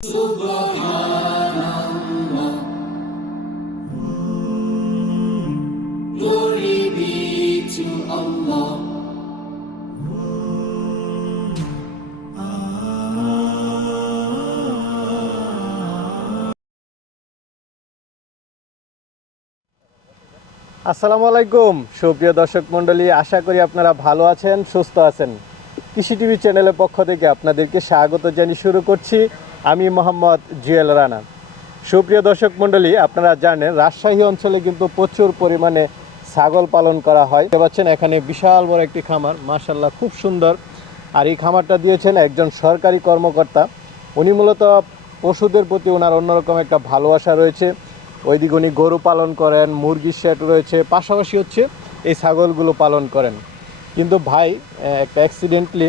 আসসালামু আলাইকুম, সুপ্রিয় দর্শক মণ্ডলী, আশা করি আপনারা ভালো আছেন, সুস্থ আছেন। কৃষি টিভি চ্যানেলের পক্ষ থেকে আপনাদেরকে স্বাগত জানিয়ে শুরু করছি। আমি মোহাম্মদ জুয়েল রানা। সুপ্রিয় দর্শক মণ্ডলী, আপনারা জানেন, রাজশাহী অঞ্চলে কিন্তু প্রচুর পরিমাণে ছাগল পালন করা হয়। দেখতে পাচ্ছেন, এখানে বিশাল বড় একটি খামার মার্শাল্লাহ খুব সুন্দর। আর এই খামারটা দিয়েছেন একজন সরকারি কর্মকর্তা। উনি মূলত পশুদের প্রতি ওনার অন্যরকম একটা ভালোবাসা রয়েছে। ওইদিকে উনি গরু পালন করেন, মুরগির শেড রয়েছে, পাশাপাশি হচ্ছে এই ছাগলগুলো পালন করেন। কিন্তু ভাই একটা অ্যাক্সিডেন্টলি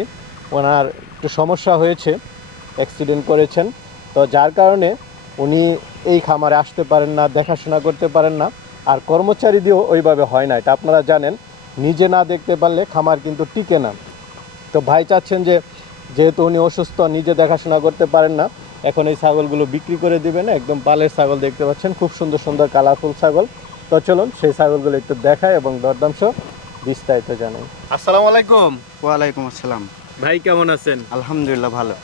ওনার একটু সমস্যা হয়েছে। অ্যাক্সিডেন্ট করেছেন। তো যার কারণে উনি এই খামারে আসতে পারেন না দেখাশোনা করতে পারেন না। আর কর্মচারী দিয়েও ওইভাবে হয় না। এটা আপনারা জানেন নিজে না দেখতে পারলে খামার কিন্তু টিকে না। তো ভাই চাচ্ছেন যে যেহেতু উনি অসুস্থ নিজে দেখাশোনা করতে পারেন না এখন এই ছাগলগুলো বিক্রি করে দিবেন। একদম পালের ছাগল দেখতে পাচ্ছেন খুব সুন্দর সুন্দর কালারফুল ছাগল। তো চলুন সেই ছাগলগুলো একটু দেখায় এবং দরদাংশ বিস্তারিত জানাই। আসসালামু আলাইকুম। ওয়ালাইকুম আসসালাম। ভাই কেমন আছেন? আলহামদুলিল্লাহ ভালো।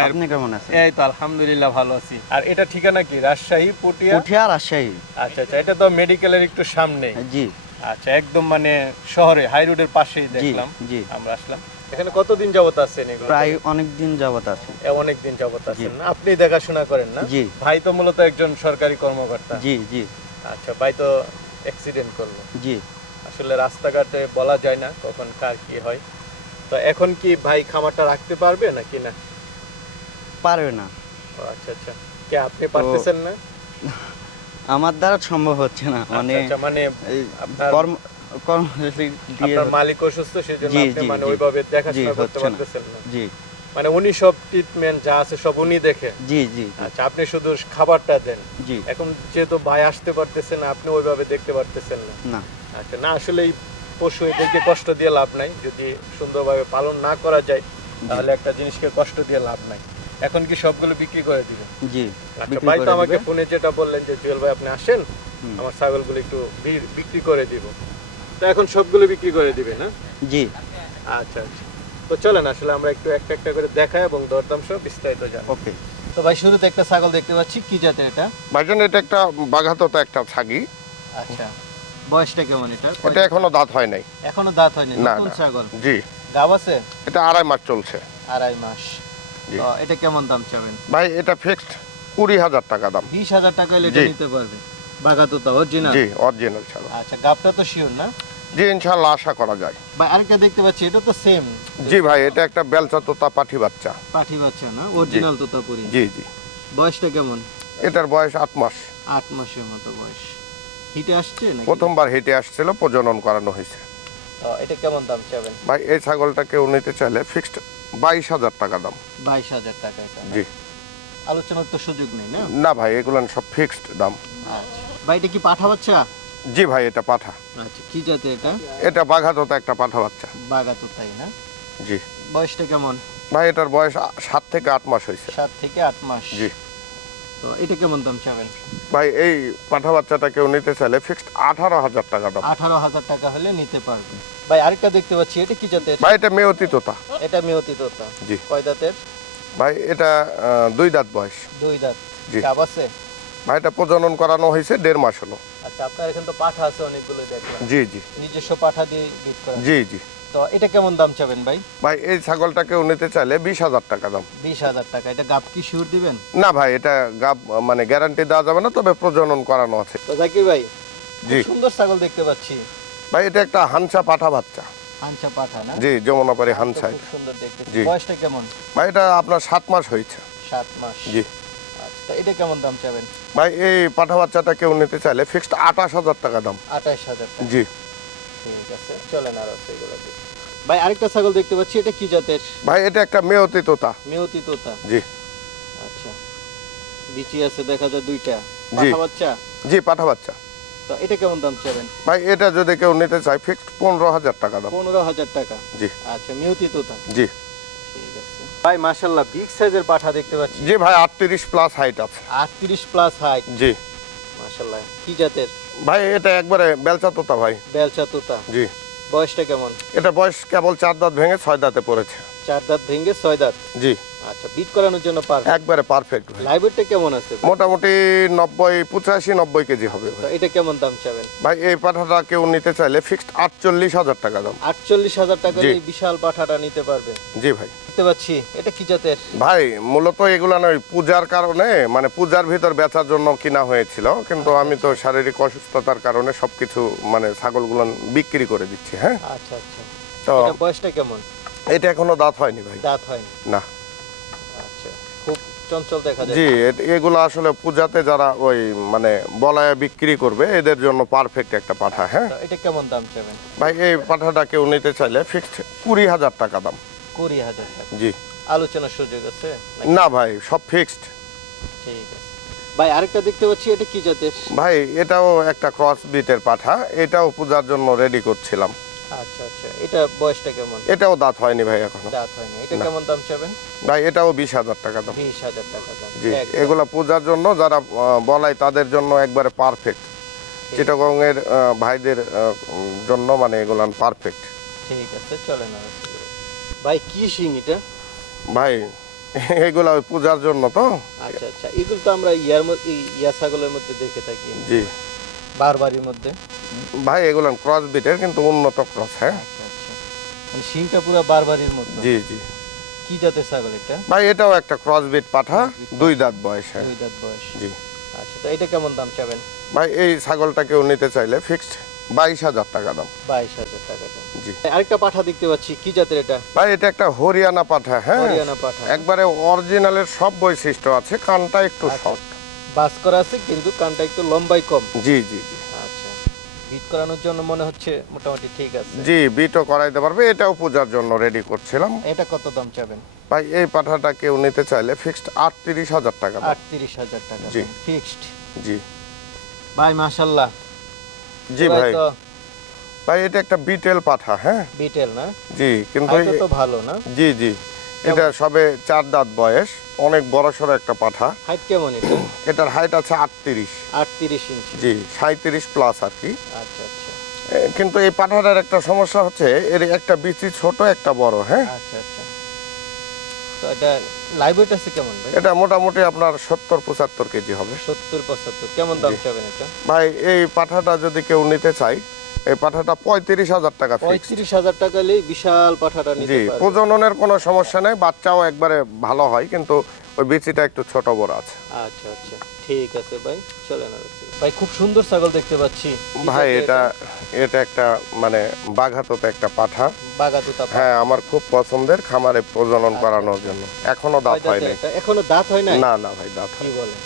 আপনি কেমন আছেন? এই তো আলহামদুলিল্লাহ ভালো আছি। আর এটা ঠিকানা কি? রাজশাহী পুটিয়া পুঠিয়া রাজশাহী। আচ্ছা আচ্ছা এটা তো মেডিকেলের একটু সামনে জি। আচ্ছা একদম মানে শহরে হাই রোডের পাশেই দেখলাম। জি। আমরা আসলাম। এখানে কতদিন যাবত আছেন এগুলো? প্রায় অনেক দিন যাবত আছে। অনেক দিন যাবত আছেন আপনি দেখাশোনা করেন না? জি। ভাই তো মূলত একজন সরকারি কর্মকর্তা। জি জি। আচ্ছা ভাই তো অ্যাক্সিডেন্ট করল। জি। আসলে রাস্তাঘাটে বলা যায় না কখন কার কি হয়। তো এখন কি ভাই খামারটা রাখতে পারবে নাকি না? পারবে না। আচ্ছা আচ্ছা। কে আপনি পারতেছেন না? আমার দ্বারা সম্ভব হচ্ছে না। মানে আচ্ছা, মানে এই কর্ম আপনার মালিক অসুস্থ সেজন্য আপনি মানে ওইভাবে দেখাশোনা করতে পারতেছেন না। জি। মানে উনি সব ট্রিটমেন্ট যা আছে সব উনি দেখে। জি জি জি, আচ্ছা আপনি শুধু খাবারটা দেন। জি। এখন যেহেতু ভাই আসতে পারতেছেন না আপনি ওইভাবে দেখতে পারতেছেন না। না। আচ্ছা না আসলে পশু এদেরকে কষ্ট দিয়ে লাভ নাই। যদি সুন্দরভাবে পালন না করা যায় তাহলে একটা জিনিসকে কষ্ট দিয়ে লাভ নাই। এখন কি সবগুলো বিক্রি করে দিবেন? জি আচ্ছা ভাই তো আমাকে ফোনে যেটা বললেন যে জুয়েল ভাই আপনি আসেন আমার ছাগলগুলো একটু বিক্রি করে দিব। তো এখন সবগুলো বিক্রি করে দিবে না জি। আচ্ছা আচ্ছা। তো চলেন আসলে আমরা একটু একটা একটা করে দেখাই এবং দরদাম সহ বিস্তারিত জানি ওকে। তো ভাই শুরুতে একটা ছাগল দেখতে পাচ্ছি কি জাতের এটা? ভাইজান এটা একটা বাঘাততা একটা ছাগি। আচ্ছা। বয়সটা কেমন এটা? এটা এখনও দাঁত হয় নাই। এখনও দাঁত হয়নি নতুন ছাগল? জি। গাব আছে? এটা আড়াই মাস চলছে। আড়াই মাস। তো এটা কেমন দাম চাবেন? ভাই এটা ফিক্সড কুড়ি হাজার টাকা দাম। বিশ হাজার টাকা হলে এটা জি। নিতে পারবে। বাগাতুতা অরিজিনাল জি অরিজিনাল ছাগল আচ্ছা গাবটা তো শিওর না? জি ইনশাল্লাহ আশা করা যায়। ভাই আরেকটা দেখতে পাচ্ছি এটা তো সেম জি ভাই এটা একটা বেলচা তোতা পাঠি বাচ্চা। পাঠি বাচ্চা না? অরিজিনাল তোতাপুরি জি জি। বয়সটা কেমন? এটার বয়স আট মাস। আট মাসের মতো বয়স। হিটে আসছে নাকি? প্রথমবার হেঁটে আসছিল প্রজনন করানো হয়েছে। তো এটা কেমন দাম চাবেন? ভাই এই ছাগলটা কেউ নিতে চাইলে ফিক্সড বাইশ হাজার টাকা দাম। বাইশ হাজার টাকা এটা জি। আলোচনার তো সুযোগ নেই না? না ভাই এগুলো সব ফিক্সড দাম। আচ্ছা। ভাই এটা কি পাঠা বাচ্চা? জি ভাই এটা পাঠা। আচ্ছা কি জাতে এটা? এটা বাঘাততা একটা পাঠা বাচ্চা। বাগাতো তাই না? জি। বয়সটা কেমন? ভাই এটার বয়স সাত থেকে আট মাস হয়েছে। সাত থেকে আট মাস। জি। তো এটা কেমন দাম চাবেন? ভাই এই পাঠা বাচ্চাটা কেউ নিতে চাইলে ফিক্সড আঠারো হাজার টাকা দাম। আঠারো হাজার টাকা হলে নিতে পারবে ভাই আরেকটা দেখতে পাচ্ছি এটা কি জাতের? ভাই এটা মেয়তি তোতা এটা মেয়তি তোতা জি। কয় দাঁতের? ভাই এটা দুই দাঁত বয়স। দুই দাঁত। জি। গাব আছে? ভাই এটা প্রজনন করানো হয়েছে দেড় মাস হলো। আচ্ছা আপনার এখানে তো পাঠা আছে অনেকগুলো দেখলাম। জি জি। নিজস্ব পাঠা দিয়ে বিট করা। জি জি। তো এটা কেমন দাম চাবেন ভাই? ভাই এই ছাগলটা কেউ নিতে চাইলে বিশ হাজার টাকা দাম। বিশ হাজার টাকা। এটা গাব কি শিওর দিবেন? না ভাই এটা গাব মানে গ্যারান্টি দেওয়া যাবে না তবে প্রজনন করানো আছে। তো জাকির ভাই জি। সুন্দর ছাগল দেখতে পাচ্ছি। ভাই এটা একটা হানসা পাঠা বাচ্চা। হাঞ্চা পাঠা না? জি যমুনাপাড়ি হানসা খুব সুন্দর দেখতে। জি। বয়সটা কেমন? ভাই এটা আপনার সাত মাস হয়েছে। সাত মাস। জি। আচ্ছা এটা কেমন দাম চাবেন? ভাই এই পাঠা বাচ্চাটা কেউ নিতে চাইলে ফিক্সড আঠাশ হাজার টাকা দাম। আঠাশ হাজার টাকা। জি। ঠিক আছে চলেন আরও সেগুলো দেখি। ভাই আরেকটা ছাগল দেখতে পাচ্ছি এটা কি জাতের? ভাই এটা একটা মেয়তি তোতা। মেয়তি তোতা। জি। আচ্ছা। বিচি আছে দেখা যায় দুইটা। জি। পাঠা বাচ্চা? জি পাঠা বাচ্চা। তো এটা কেমন দাম চাবেন ভাই এটা যদি কেউ নিতে চায় ফিক্সড পনেরো হাজার টাকা দাম। পনেরো হাজার টাকা? জি। আচ্ছা মেয়তি তোতা জি। ঠিক আছে। ভাই মাশাল্লাহ বিগ সাইজের পাঠা দেখতে পাচ্ছি। জি ভাই আটত্রিশ প্লাস হাইট আছে। আটত্রিশ প্লাস হাইট জি। মাশাল্লাহ কি জাতের? ভাই এটা একবারে বেলচা তোতা ভাই। বেলচা তোতা? জি। বয়সটা কেমন? এটা বয়স কেবল চার দাঁত ভেঙে ছয় দাঁতে পড়েছে। চার দাঁত ভেঙে ছয় দাঁত? জি। আচ্ছা বিট করানোর জন্য পার একবারে পারফেক্ট কেমন আছে? মোটামুটি নব্বই পঁচাশি নব্বই কেজি হবে তো এটা কেমন দাম চাবেন? ভাই এই পাঠাটা কেউ নিতে চাইলে ফিক্সড আটচল্লিশ হাজার টাকা দাম। আটচল্লিশ হাজার টাকা জি। এই বিশাল পাঠাটা নিতে পারবে জি ভাই। দেখতে পাচ্ছি এটা কি জাতের? ভাই মূলত এগুলো নয় পূজার কারণে মানে পূজার ভিতর বেচার জন্য কিনা হয়েছিল কিন্তু আমি তো শারীরিক অসুস্থতার কারণে সবকিছু মানে ছাগলগুলো বিক্রি করে দিচ্ছি হ্যাঁ? আচ্ছা আচ্ছা। তো এটা বয়সটা কেমন? এটা এখনও দাঁত হয়নি ভাই। দাঁত হয়নি। না। খুব চঞ্চল দেখা যায়। জি এগুলো আসলে পূজাতে যারা ওই মানে বলায় বিক্রি করবে এদের জন্য পারফেক্ট একটা পাঠা হ্যাঁ? এটা কেমন দাম চাবেন ভাই এই পাঠাটা কেউ নিতে চাইলে ফিক্সড কুড়ি হাজার টাকা দাম। কুড়ি হাজার টাকা। জি। আলোচনার সুযোগ আছে না ভাই সব ফিক্সড ঠিক আছে। ভাই আরেকটা দেখতে পাচ্ছি এটা কি জাতের? ভাই এটাও একটা ক্রস বিটের পাঠা এটাও পূজার জন্য রেডি করছিলাম। আচ্ছা আচ্ছা। এটা বয়সটা কেমন? এটাও দাঁত হয়নি ভাই এখনও। দাঁত হয়নি। এটা কেমন দাম চাবেন? ভাই এটাও বিশ হাজার টাকা দাম। বিশ হাজার টাকা দাম। জি। এগুলা পূজার জন্য যারা বলাই তাদের জন্য একবারে পারফেক্ট চিটাগংয়ের আহ, ভাইদের জন্য মানে এগুলান পারফেক্ট ঠিক আছে চলে না ভাই কি শিং এটা? ভাই এগুলা ওই পূজার জন্য তো। আচ্ছা আচ্ছা। এগুলো তো আমরা ইয়ার মধ্যে ইয়া ছাগলের মধ্যে দেখে থাকি। জি। বারবারির মধ্যে। ভাই এগুলান ক্রস বিটের কিন্তু উন্নত ক্রস হ্যাঁ? আচ্ছা আচ্ছা। মানে শিংটা পুরো বারবারির মতো। জি জি। কি জাতের ছাগল এটা? ভাই এটাও একটা ক্রস বিট পাঠা। দুই দাঁত বয়স হ্যাঁ। দুই দাঁত বয়স। জি। আচ্ছা তো এটা কেমন দাম চাবেন? ভাই এই ছাগলটা কেউ নিতে চাইলে ফিক্সড বাইশ হাজার টাকা দাম। বাইশ হাজার টাকা দাম। জি। আরেকটা পাঠা দেখতে পাচ্ছি কি জাতের এটা? ভাই এটা একটা হরিয়ানা পাঠা হ্যাঁ। হরিয়ানা পাঠা। একবারে অরিজিনালের সব বৈশিষ্ট্য আছে কানটা একটু আচ্ছা। শর্ট বাস করা আছে কিন্তু কানটা একটু লম্বাই কম। জি জি জি। হিট করানোর জন্য মনে হচ্ছে মোটামুটি ঠিক আছে। জি বিটও করাইতে পারবে এটাও পূজার জন্য রেডি করছিলাম। এটা কত দাম চাবেন? ভাই এই পাঠাটা কেউ নিতে চাইলে ফিক্সড আটত্রিশ হাজার টাকা দাম। আটত্রিশ হাজার টাকা জি। ফিক্সড জি। ভাই মাশাল্লাহ। জি ভাই। তো ভাই এটা একটা বিটেল পাঠা হ্যাঁ? বিটেল না? জি কিন্তু হাইটও তো ভালো না? জি জি। এটা সবে চার দাঁত বয়স অনেক বড় সড়ো একটা পাঠা। হাইট কেমন এটা? এটার হাইট আছে আটত্রিশ। আটত্রিশ ইঞ্চি। জি সাঁত্রিশ প্লাস আর কি। আচ্ছা আচ্ছা। কিন্তু এই পাঠাটার একটা সমস্যা হচ্ছে এর একটা বিচি ছোট একটা বড় হ্যাঁ? আচ্ছা আচ্ছা। তো এটা লাইভ ওয়েট আছে কেমন ভাই? এটা মোটামুটি আপনার সত্তর পঁচাত্তর কেজি হবে। সত্তর পঁচাত্তর। কেমন দাম চাবেন এটা? ভাই এই পাঠাটা যদি কেউ নিতে চায় এই পাঠাটা পঁয়ত্রিশ হাজার টাকা পঁয়ত্রিশ হাজার টাকা বিশাল পাঠাটা জি প্রজননের কোনো সমস্যা নেই বাচ্চাও একবারে ভালো হয় কিন্তু ওই বিচিটা একটু ছোট বড় আছে। আচ্ছা আচ্ছা ঠিক আছে ভাই চলে না ভাই খুব সুন্দর ছাগল দেখতে পাচ্ছি। ভাই এটা? এটা একটা মানে বাঘাততে একটা পাঠা। হ্যাঁ আমার খুব পছন্দের খামারে প্রজনন আচ্ছা, করানোর আচ্ছা। জন্য। এখনও দাঁত হয় এটা? এখনও দাঁত হয় নাই? না না ভাই দাঁত কি বলে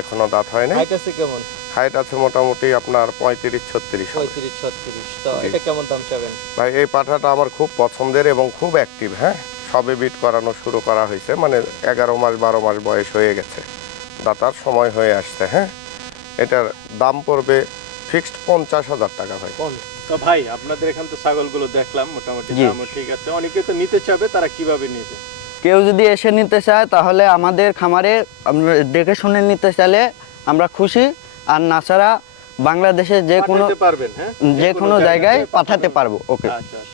এখনও দাঁত হয় হাইট আছে কেমন? হাইট আছে মোটামুটি আপনার পঁয়ত্রিশ ছত্রিশ পঁয়ত্রিশ ছত্রিশ। তো এটা কেমন দাম চাবেন? ভাই এই পাঠাটা আমার খুব পছন্দের এবং খুব অ্যাক্টিভ হ্যাঁ? সবে বিট করানো শুরু করা হয়েছে মানে এগারো মাস বারো মাস বয়স হয়ে গেছে। দাতার সময় হয়ে আসছে হ্যাঁ? এটার দাম পড়বে ফিক্সড পঞ্চাশ হাজার টাকা ভাই। তো ভাই আপনাদের এখান তো ছাগলগুলো দেখলাম মোটামুটি দামও ঠিক আছে। অনেকে তো নিতে চাবে তারা কীভাবে নেবে? কেউ যদি এসে নিতে চায় তাহলে আমাদের খামারে দেখে শুনে নিতে চাইলে আমরা খুশি। আর নাছাড়া বাংলাদেশে যে কোনো হ্যাঁ? যে কোনো জায়গায় পাঠাতে পারব ওকে। আচ্ছা আচ্ছা।